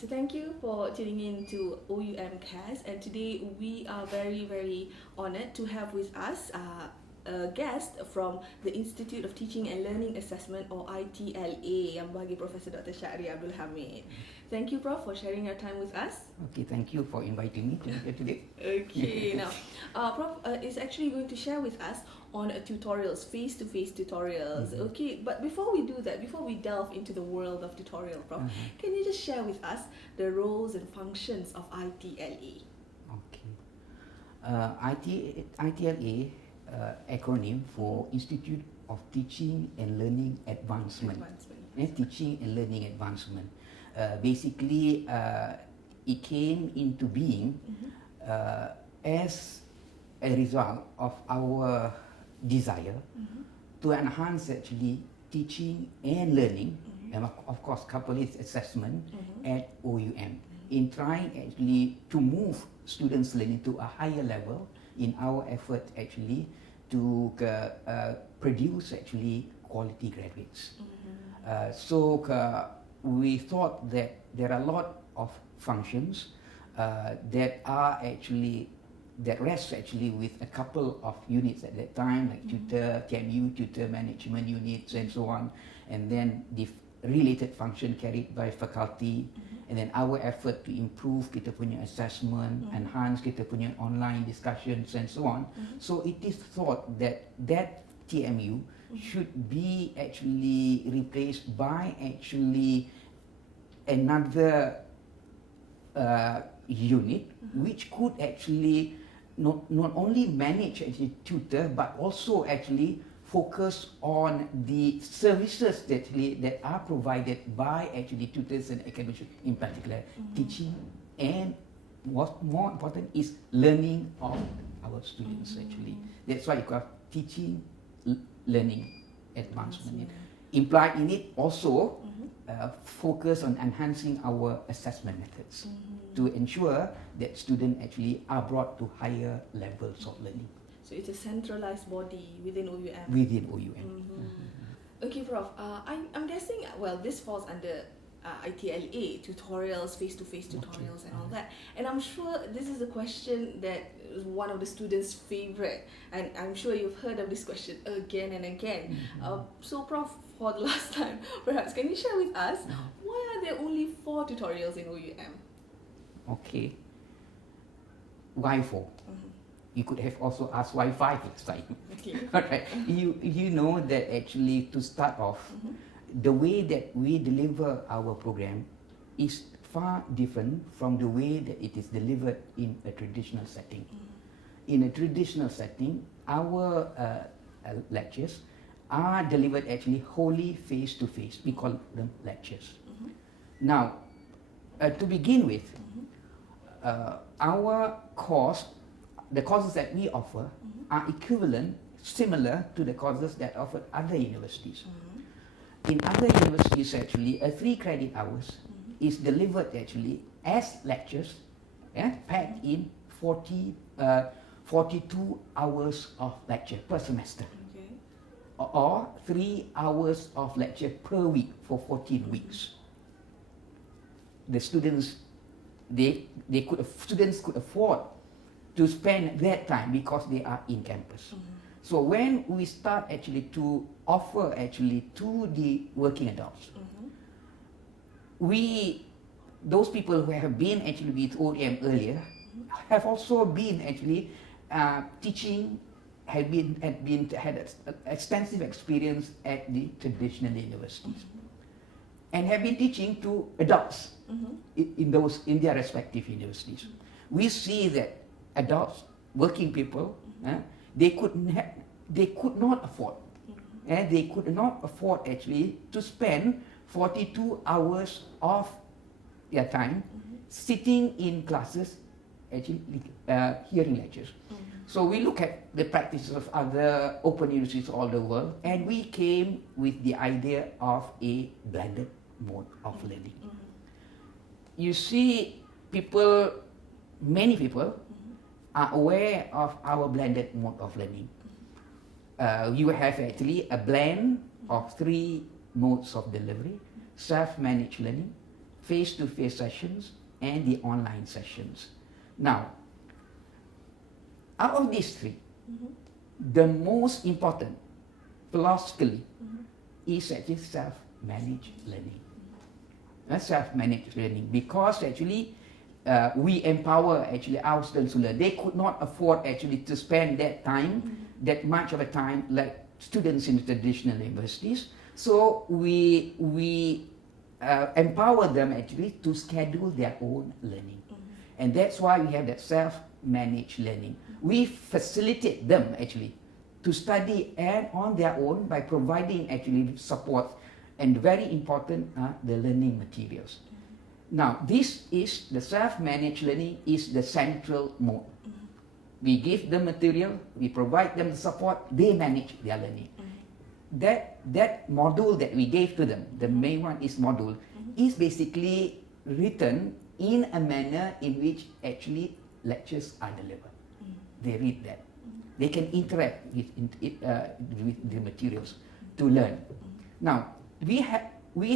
So thank you for tuning in to OUM Cast, and today we are very, very honored to have with us a guest from the Institute of Teaching and Learning Assessment, or ITLA, yang bagi Professor Dr. Syahri Abdul Hamid. Thank you, Prof, for sharing your time with us. Okay, thank you for inviting me to here today. Okay, now, Prof is actually going to share with us on tutorials, face-to-face tutorials. Mm-hmm. Okay, but before we do that, before we delve into the world of tutorial, Prof, can you just share with us the roles and functions of ITLA? Okay. ITLA acronym for Institute of Teaching and Learning Advancement. Teaching and Learning Advancement. Basically, it came into being as a result of our desire to enhance actually teaching and learning, and of course couple it assessment at OUM, in trying actually to move students' learning to a higher level in our effort actually to produce actually quality graduates. So we thought that there are a lot of functions that rest actually with a couple of units at that time, like tutor, TMU, tutor management units, and so on, and then the related function carried by faculty, and then our effort to improve kita punya assessment, enhance kita punya online discussions, and so on. So it is thought that TMU should be actually replaced by actually another unit which could actually not only manage actually tutor, but also actually focus on the services that are provided by actually tutors and academics, in particular teaching, and what more important is learning of our students actually. That's why you call teaching learning advancement. Implied in it also focus on enhancing our assessment methods to ensure that students actually are brought to higher levels of learning. So it's a centralized body within OUM. Within OUM. Okay, Prof. I'm guessing, well, this falls under ITLA, tutorials, face-to-face tutorials, and all that. And I'm sure this is a question that is one of the students' favorite, and I'm sure you've heard of this question again and again. So, Prof, for the last time, perhaps can you share with us why are there only 4 tutorials in OUM? Okay. Why 4? You could have also asked why 5 next time. Okay. Alright. You know that actually to start off, the way that we deliver our program is far different from the way that it is delivered in a traditional setting. In a traditional setting, our lectures are delivered actually wholly face-to-face. We call them lectures. Now, to begin with, our course, the courses that we offer are equivalent, similar to the courses that offer other universities. In other universities actually, 3 credit hours is delivered actually as lectures, packed in 42 hours of lecture per semester, or 3 hours of lecture per week for 14 weeks. The students, students could afford to spend that time because they are in campus. So when we start actually to offer actually to the working adults, those people who have been actually with OUM earlier have also been actually teaching, had extensive experience at the traditional universities, and have been teaching to adults in their respective universities. We see that adults, working people, they could not afford, they could not afford actually to spend 42 hours of their time sitting in classes, actually hearing lectures. So we look at the practices of other open universities all over the world, and we came with the idea of a blended mode of learning. You see, many people are aware of our blended mode of learning. You have actually a blend of 3 modes of delivery: self-managed learning, face-to-face sessions and the online sessions. Now, out of these three, the most important philosophically is actually self-managed learning. Self-managed learning, because actually we empower actually our students to learn. They could not afford actually to spend that time, that much of a time like students in the traditional universities. So we empower them actually to schedule their own learning. And that's why we have that self-managed learning. We facilitate them actually to study and on their own by providing actually support, and very important the learning materials. Now, this is the self-managed learning is the central mode. We give them material, we provide them the support, they manage their learning. That module that we gave to them, the main one is module, is basically written in a manner in which actually lectures are delivered. They read that. They can interact with the materials to learn. Now, we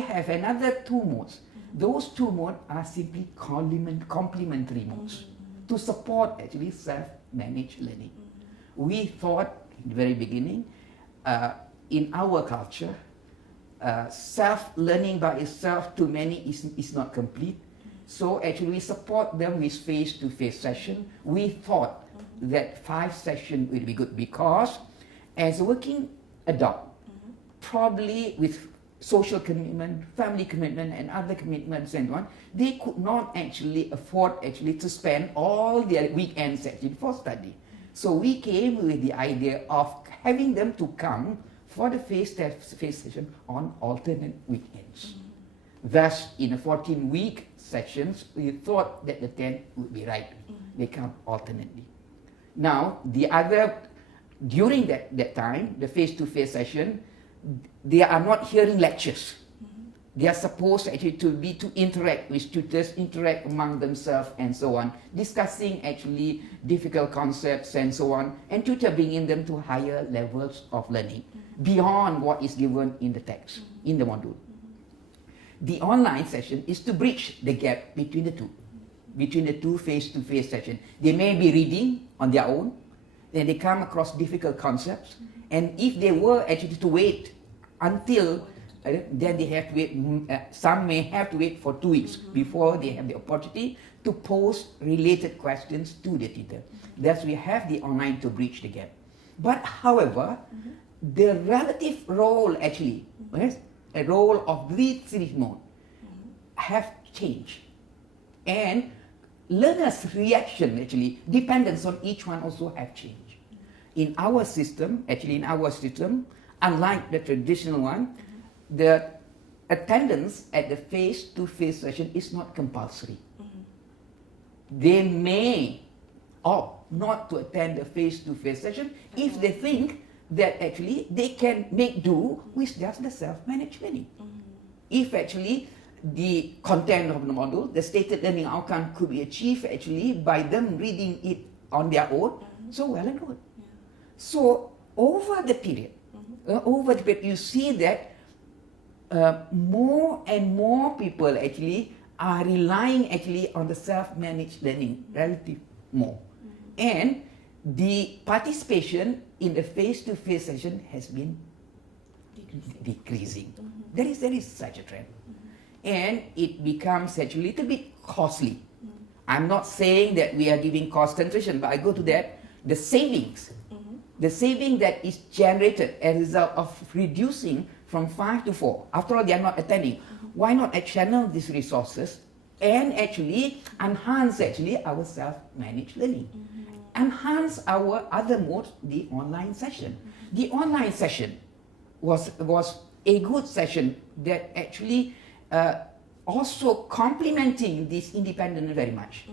have another two modes. Those two modes are simply complementary modes to support actually self-managed learning. We thought in the very beginning, in our culture, self-learning by itself to many is not complete. So actually we support them with face-to-face session. We thought that 5 sessions would be good, because as a working adult, probably with social commitment, family commitment, and other commitments and so on, they could not actually afford actually to spend all their weekends actually for study. So we came with the idea of having them to come for the face-to-face session on alternate weekends. Thus, in a 14-week sessions, we thought that the 10 would be right. They come alternately. Now, during that time, the face-to-face session, they are not hearing lectures. They are supposed actually to interact with tutors, interact among themselves and so on, discussing actually difficult concepts and so on, and tutor bringing them to higher levels of learning beyond what is given in the text, in the module. The online session is to bridge the gap between the two face-to-face sessions. They may be reading on their own, then they come across difficult concepts, and if they were actually to wait until then they have to wait, some may have to wait for 2 weeks before they have the opportunity to pose related questions to the tutor. Thus we have the online to bridge the gap. But however, the relative role actually, a role of these mode have changed. And learners' reaction actually, dependence on each one also have changed. In our system, unlike the traditional one, the attendance at the face-to-face session is not compulsory. They may opt not to attend the face-to-face session if they think that actually they can make do with just the self-managed learning. If actually the content of the module, the stated learning outcome could be achieved actually by them reading it on their own, so well and good. So over the period, you see that more and more people actually are relying actually on the self-managed learning relative more. And the participation in the face-to-face session has been decreasing. There is such a trend. And it becomes actually a little bit costly. I'm not saying that we are giving cost concession, but I go to that, the savings that is generated as a result of reducing from 5 to 4. After all, they are not attending. Why not channel these resources and actually enhance actually our self-managed learning? Enhance our other modes, the online session. The online session was a good session that actually also complementing this independent very much,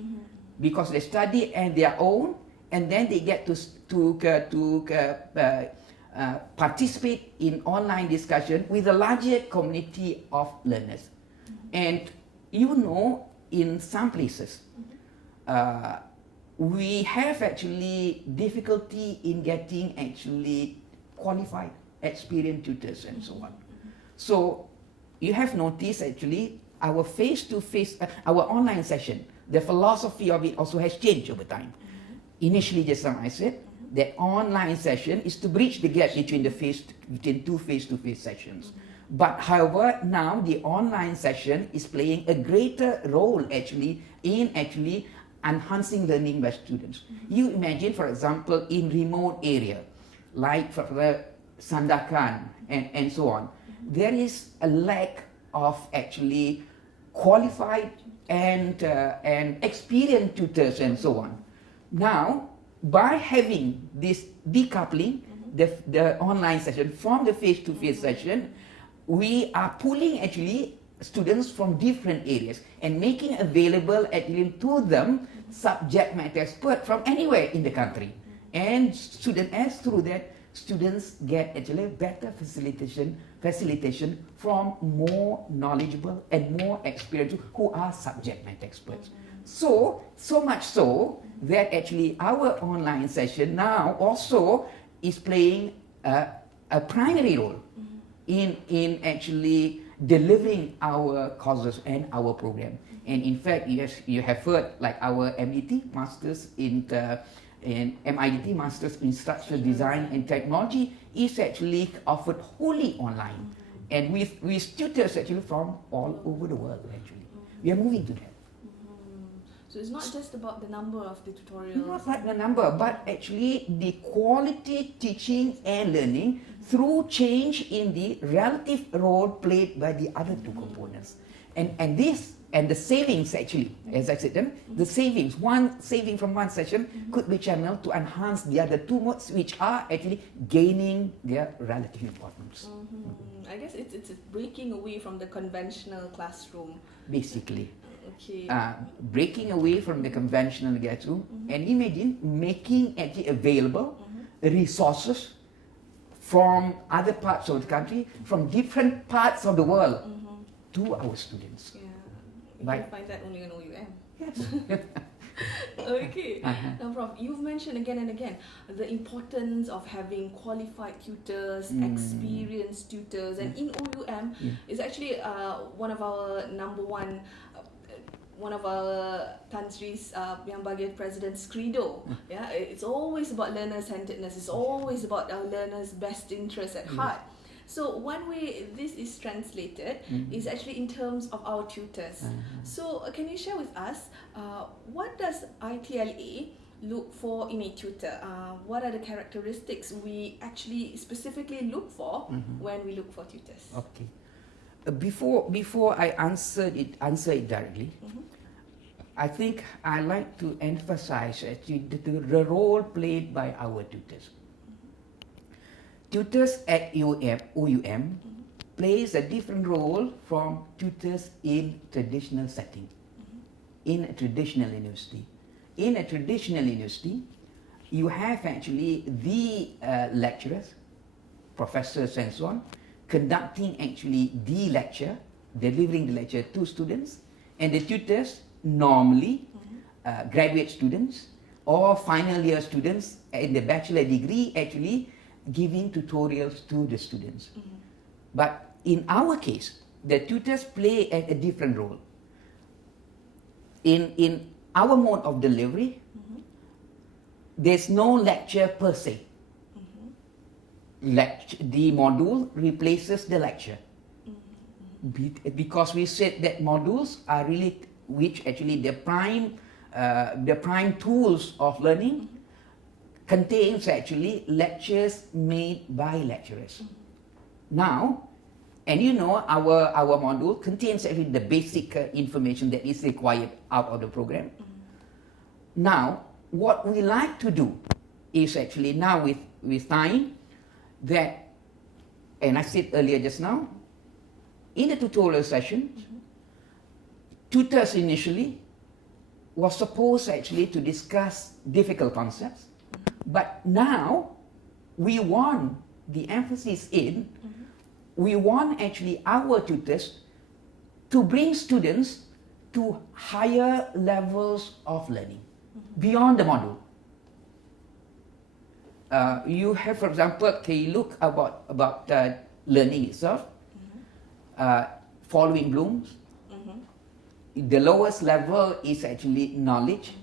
because they study on their own, and then they get to participate in online discussion with a larger community of learners. And in some places, we have actually difficulty in getting actually qualified, experienced tutors and so on. So you have noticed actually our face-to-face, our online session, the philosophy of it also has changed over time. Initially, just like I said, that online session is to bridge the gap between between two face-to-face sessions. But however, now the online session is playing a greater role actually in enhancing learning by students. You imagine, for example, in remote area, like for the Sandakan and so on, there is a lack of actually qualified and experienced tutors and so on. Now, by having this decoupling, the online session from the face-to-face session, we are pulling actually students from different areas and making available actually to them subject matter expert from anywhere in the country. And through that, students get actually better facilitation from more knowledgeable and more experienced who are subject matter experts. So much so that actually our online session now also is playing a primary role in actually delivering our courses and our program. And in fact, yes, you have heard like our MIT Masters in MIT Masters in Structural Design and Technology is actually offered wholly online, and with tutors actually from all over the world. Actually, we are moving to that. So it's not just about the number of the tutorials. Not like the number, but actually the quality teaching and learning through change in the relative role played by the other two components. And the savings actually, as I said, the savings, one saving from one session could be channeled to enhance the other two modes, which are actually gaining their relative importance. I guess it's breaking away from the conventional classroom. Basically. Okay. Breaking away from the conventional classroom and imagine making actually available resources from other parts of the country, from different parts of the world to our students. Yeah, you can find that only on OUM. Yes. Okay. Now, Prof, you've mentioned again and again the importance of having qualified tutors, experienced tutors, and in OUM is actually one of our one of our Tan Sri's Yang Bahagia President's credo. Yeah, it's always about learner-centeredness. It's always about our learners' best interests at heart. So one way this is translated is actually in terms of our tutors. So can you share with us what does ITLA look for in a tutor? What are the characteristics we actually specifically look for when we look for tutors? Okay. Before I answer it directly, I think I like to emphasize actually the role played by our tutors. Tutors at OUM plays a different role from tutors in traditional setting, in a traditional university. In a traditional university, you have actually the lecturers, professors and so on, conducting actually the lecture, delivering the lecture to students, and the tutors normally graduate students or final year students in the bachelor degree actually giving tutorials to the students. But in our case, the tutors play a different role. In our mode of delivery, there's no lecture per se. The module replaces the lecture. Because we said that modules are really, which actually the prime tools of learning contains actually lectures made by lecturers. Now, and you know our module contains actually the basic information that is required out of the program. Now, what we like to do is actually now with time that, and I said earlier just now, in the tutorial session, tutors initially was supposed actually to discuss difficult concepts, but now we want the emphasis in, we want actually our tutors to bring students to higher levels of learning beyond the module. You have, for example, look about learning itself, following Bloom's, the lowest level is actually knowledge,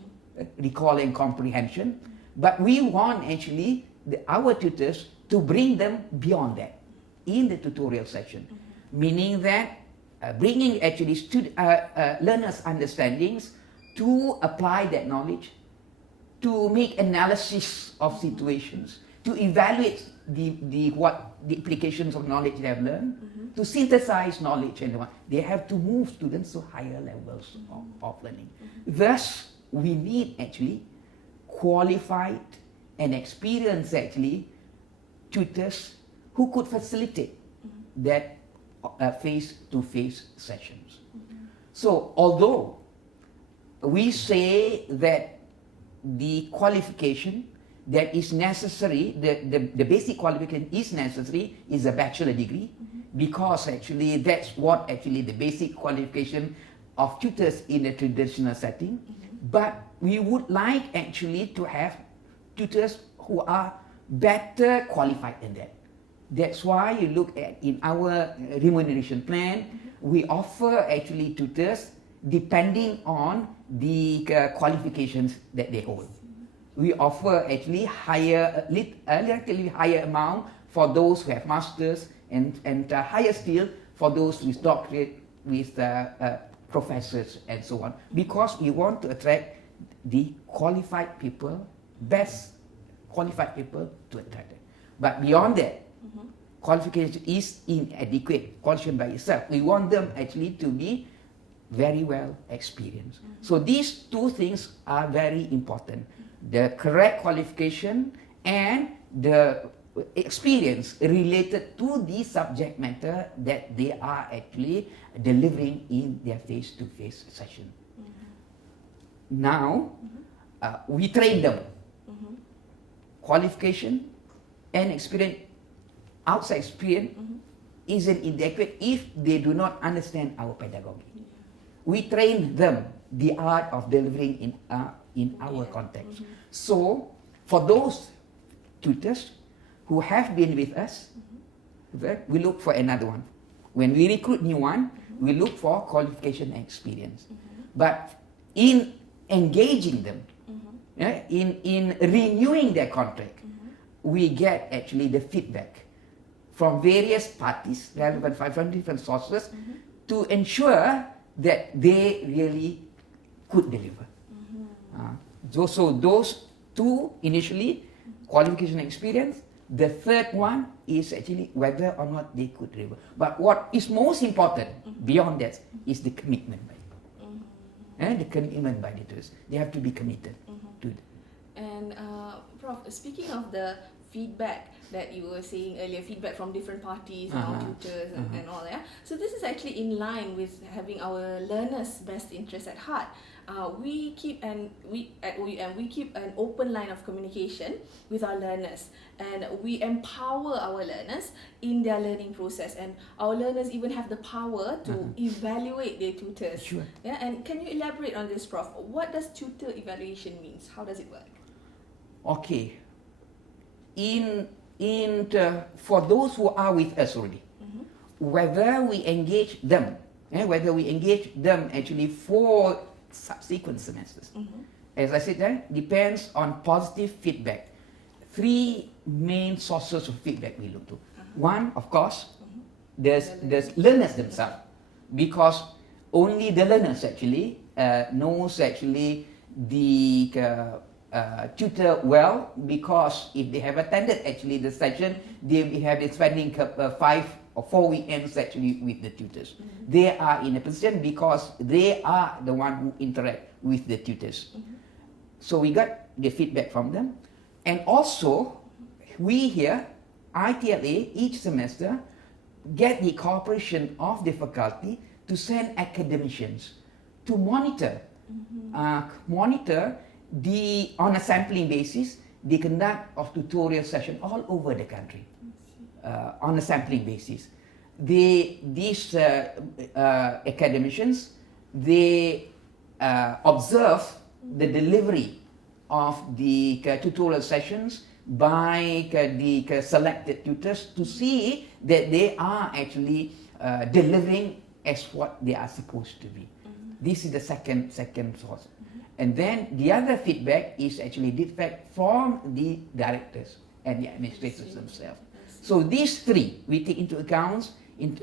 recall and comprehension, but we want actually our tutors to bring them beyond that in the tutorial session, meaning that bringing actually learners' understandings to apply that knowledge, to make analysis of situations, to evaluate the implications of knowledge they have learned, to synthesize knowledge and what. They have to move students to higher levels of learning. Thus, we need actually qualified and experienced actually tutors who could facilitate that face-to-face sessions. So, although we say that the qualification that is necessary, the basic qualification is necessary, is a bachelor degree, because actually that's what actually the basic qualification of tutors in a traditional setting. But we would like actually to have tutors who are better qualified than that. That's why you look at in our remuneration plan, we offer actually tutors depending on the qualifications that they hold. We offer actually relatively higher amount for those who have masters, and higher still for those with doctorate, with professors and so on, because we want to attract the qualified people, best qualified people to attract them. But beyond that, qualification is inadequate, qualification by itself. We want them actually to be very well experienced. So these two things are very important. The correct qualification and the experience related to the subject matter that they are actually delivering in their face-to-face session. Now, we train them. Qualification and experience, outside experience, isn't inadequate if they do not understand our pedagogy. We train them the art of delivering in our context. So, for those tutors who have been with us, we look for another one. When we recruit new one, we look for qualification and experience. But in engaging them, in renewing their contract, we get actually the feedback from various parties, relevant from different sources, to ensure that they really could deliver. So those two initially, qualification and experience. The third one is actually whether or not they could deliver. But what is most important beyond that is the commitment by the commitment by the tutors. They have to be committed to it. And Prof, speaking of the feedback that you were saying earlier, feedback from different parties and our tutors and all that. So this is actually in line with having our learners' best interest at heart. We keep an open line of communication with our learners, and we empower our learners in their learning process, and our learners even have the power to evaluate their tutors. Sure. Yeah, and can you elaborate on this, Prof? What does tutor evaluation means? How does it work? Okay. For those who are with us already, whether we engage them actually for subsequent semesters. As I said, that depends on positive feedback. Three main sources of feedback we look to. One, of course, there's learners themselves, because only the learners actually knows actually the tutor well, because if they have attended actually the session, they have been spending 5 or 4 weekends actually with the tutors. They are in a position because they are the one who interact with the tutors. So we got the feedback from them, and also we here, ITLA, each semester get the cooperation of the faculty to send academicians to monitor on a sampling basis the conduct of tutorial session all over the country. On a sampling basis, these academicians, they observe the delivery of the tutorial sessions by the selected tutors to see that they are actually delivering as what they are supposed to be. This is the second source. And then the other feedback is actually feedback from the directors and the administrators themselves. So these three we take into account in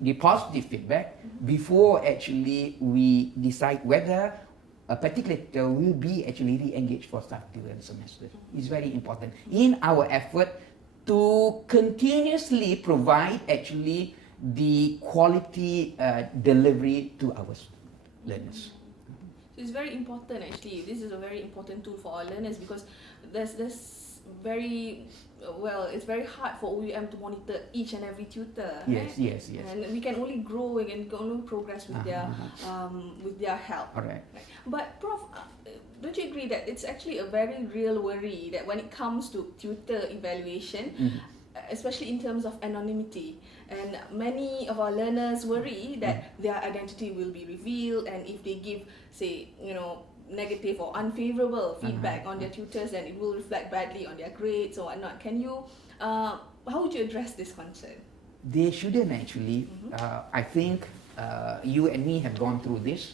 the positive feedback before actually we decide whether a particular tutor will be actually re-engaged for subsequent semester. It's very important in our effort to continuously provide actually the quality delivery to our learners. It's very important actually. This is a very important tool for our learners because there's very it's very hard for OUM to monitor each and every tutor. Yes, right? yes. And we can only grow and can only progress with their help. All right. But Prof, don't you agree that it's actually a very real worry that when it comes to tutor evaluation, especially in terms of anonymity, and many of our learners worry that their identity will be revealed, and if they give, say, negative or unfavorable feedback on their tutors, then it will reflect badly on their grades or whatnot. Can you, how would you address this concern? They shouldn't actually. I think you and me have gone through this,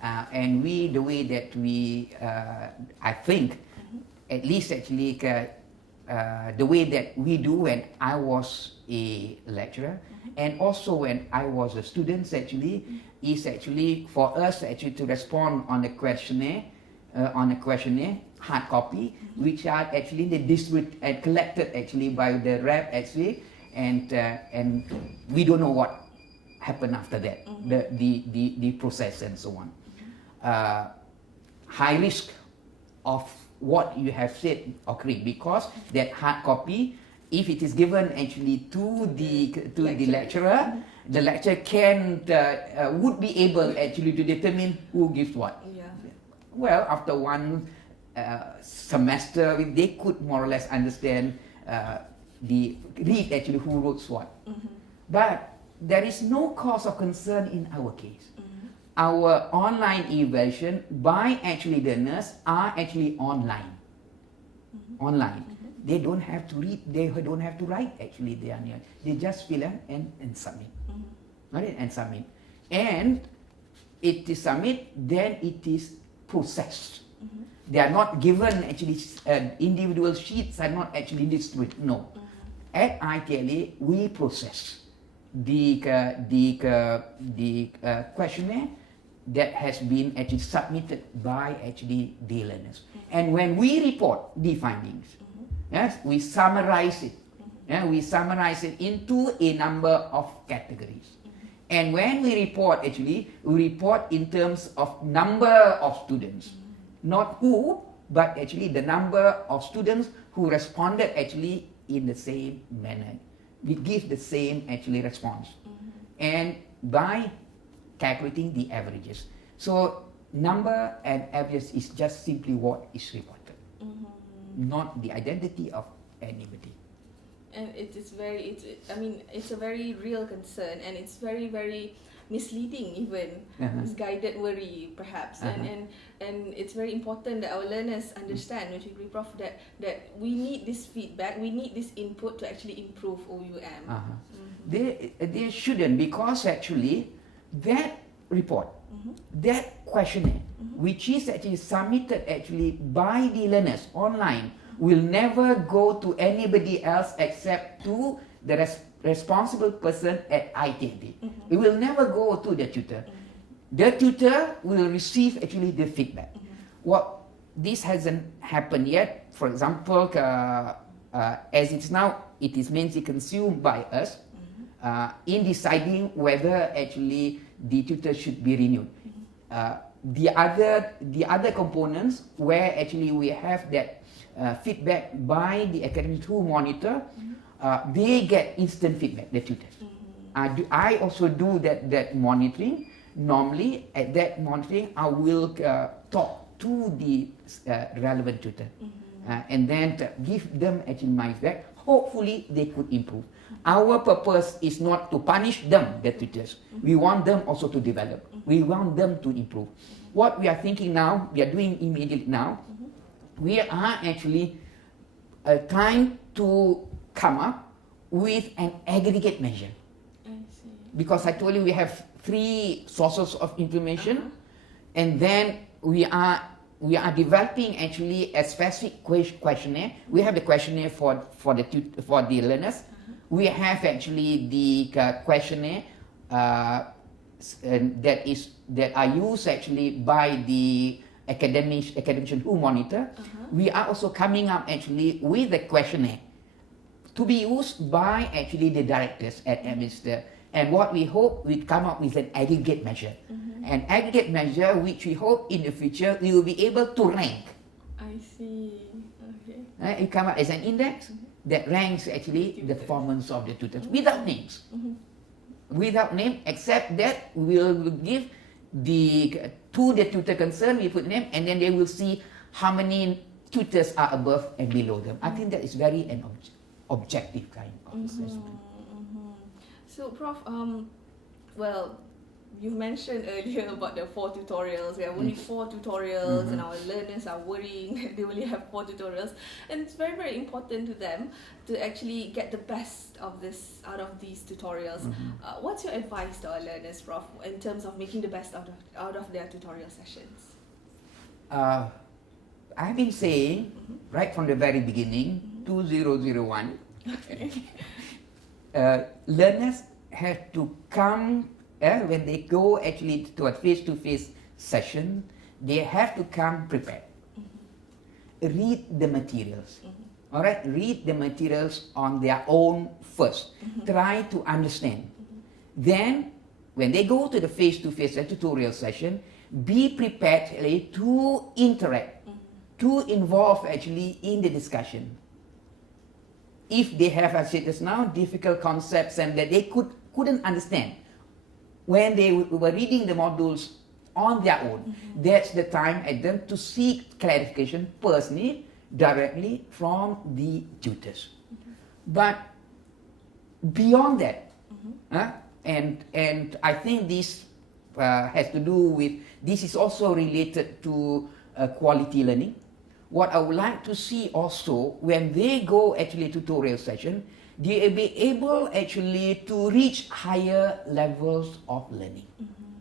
and the way that we, I think, at least actually, the way that we do when I was a lecturer, and also when I was a student, actually, is actually for us actually to respond on a questionnaire, hard copy, which are actually distributed and collected actually by the rep actually, and we don't know what happened after that, the process and so on. High risk of what you have said occurring because that hard copy, if it is given actually to the lecturer, the lecturer would be able actually to determine who gives what. Yeah. Well, after one semester, they could more or less understand read actually who wrote what. But there is no cause of concern in our case. Our online evaluation by actually learners are actually online. They don't have to read, they don't have to write actually, they just fill in and submit. Right? And submit. And it is submit, then it is processed. They are not given actually, individual sheets are not actually distributed. No. At ITLA, we process the questionnaire that has been actually submitted by actually the learners. And when we report the findings, yes, we summarize it. We summarize it into a number of categories. And when we report, actually, we report in terms of number of students. Not who, but actually the number of students who responded actually in the same manner. We give the same actually response. And by calculating the averages. So number and average is just simply what is reported, not the identity of anybody. And it's a very real concern, and it's very, very misleading even, misguided worry perhaps. And it's very important that our learners understand, don't you agree, Prof, that we need this feedback, we need this input to actually improve OUM. They shouldn't, because actually that report, that questionnaire, which is actually submitted actually by the learners online, will never go to anybody else except to the responsible person at ITLA. It will never go to the tutor. The tutor will receive actually the feedback. What this hasn't happened yet. For example, as it's now, it is mainly consumed by us in deciding whether actually the tutor should be renewed. The other components where actually we have that feedback by the academic tool monitor, they get instant feedback, the tutors. I also do that monitoring. Normally, at that monitoring, I will talk to the relevant tutor and then give them actually my feedback. Hopefully, they could improve. Our purpose is not to punish them, the tutors. We want them also to develop. We want them to improve. What we are thinking now, we are doing immediately now, we are actually trying to come up with an aggregate measure. I see. Because I told you we have 3 sources of information. and then we are developing actually a specific questionnaire. We have the questionnaire for the learners. We have actually the questionnaire that are used actually by the academician who monitor. We are also coming up actually with a questionnaire to be used by actually the directors at Amnesty. And what we hope we come up with an aggregate measure. An aggregate measure which we hope in the future we will be able to rank. I see. Okay. It come up as an index that ranks actually the performance of the tutors without names. Without name, except that we will give to the tutor concerned, we put name, and then they will see how many tutors are above and below them. I think that is very an objective kind of assessment. So, Prof, well, you mentioned earlier about the 4 tutorials. We have only 4 tutorials, and our learners are worrying that they only have 4 tutorials. And it's very, very important to them to actually get the best of this out of these tutorials. What's your advice to our learners, Prof, in terms of making the best out of their tutorial sessions? I've been saying right from the very beginning, 2001, learners have to come when they go actually to a face-to-face session. They have to come prepared. Read the materials. All right, read the materials on their own first. Try to understand. Then, when they go to the face-to-face tutorial session, be prepared to interact, to involve actually in the discussion. If they have, as it is now, difficult concepts and that they couldn't understand when they were reading the modules on their own, that's the time at them to seek clarification personally, directly from the tutors. But beyond that, and I think this has to do with, this is also related to quality learning. What I would like to see also, when they go actually tutorial session, they will be able actually to reach higher levels of learning.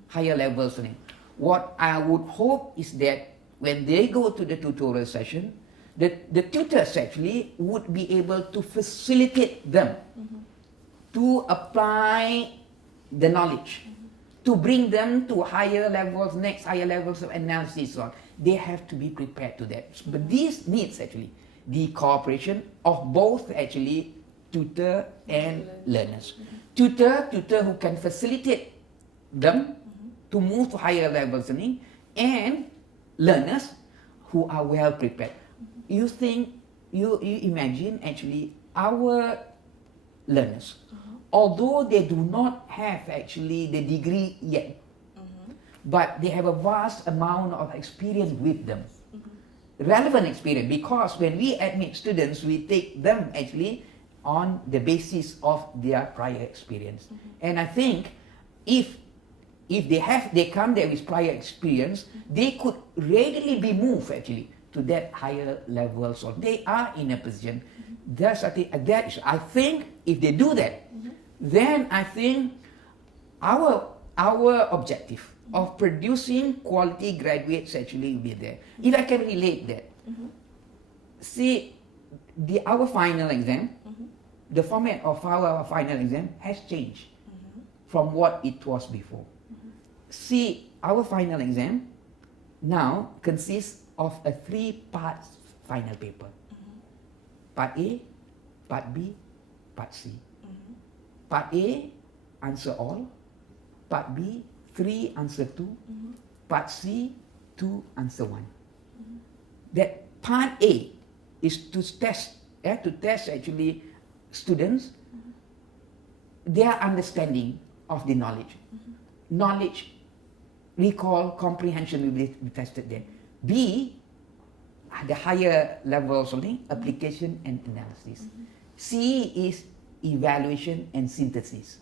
Higher levels of learning. What I would hope is that when they go to the tutorial session, the tutors actually would be able to facilitate them to apply the knowledge, to bring them to higher levels, next higher levels of analysis on. They have to be prepared to that. But this needs actually the cooperation of both actually tutor and learners. Tutor who can facilitate them to move to higher levels of learning, and learners who are well prepared. You imagine actually our learners, although they do not have actually the degree yet, but they have a vast amount of experience with them. Relevant experience, because when we admit students, we take them actually on the basis of their prior experience. And I think if they come there with prior experience, they could readily be moved actually to that higher level. So they are in a position. I think if they do that, then I think our objective of producing quality graduates actually will be there. If I can relate that, see, our final exam, the format of our final exam has changed from what it was before. See, our final exam now consists of a 3-part final paper. Part A, Part B, Part C. Part A, answer all. Part B, 3 answer 2. Part C, 2 answer 1. That part A is to test actually students their understanding of the knowledge. Knowledge, recall, comprehension will be tested then. B, the higher level of something, application and analysis. C is evaluation and synthesis.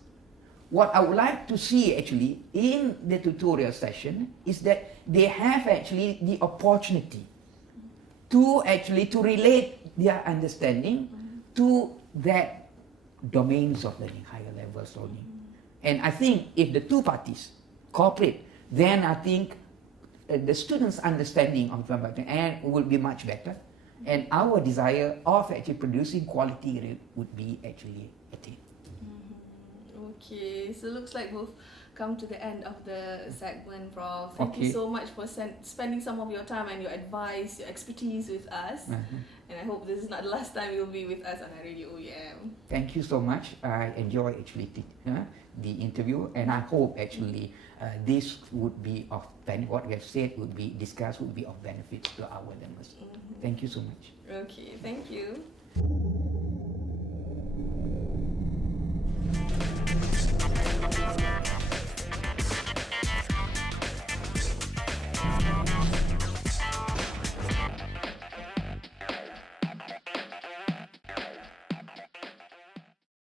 What I would like to see actually in the tutorial session is that they have actually the opportunity to relate their understanding to that domains of learning, higher levels of learning. And I think if the two parties cooperate, then I think the students' understanding of environment and will be much better, and our desire of actually producing quality would be actually attained. Okay, so looks like we've come to the end of the segment, Prof. Thank you Okay. so much for spending some of your time and your advice, your expertise with us. And I hope this is not the last time you'll be with us on Radio OEM. Thank you so much. I enjoy actually the interview, and I hope actually this would be of what we have said would be discussed would be of benefit to our learners. Thank you so much. Okay, thank you.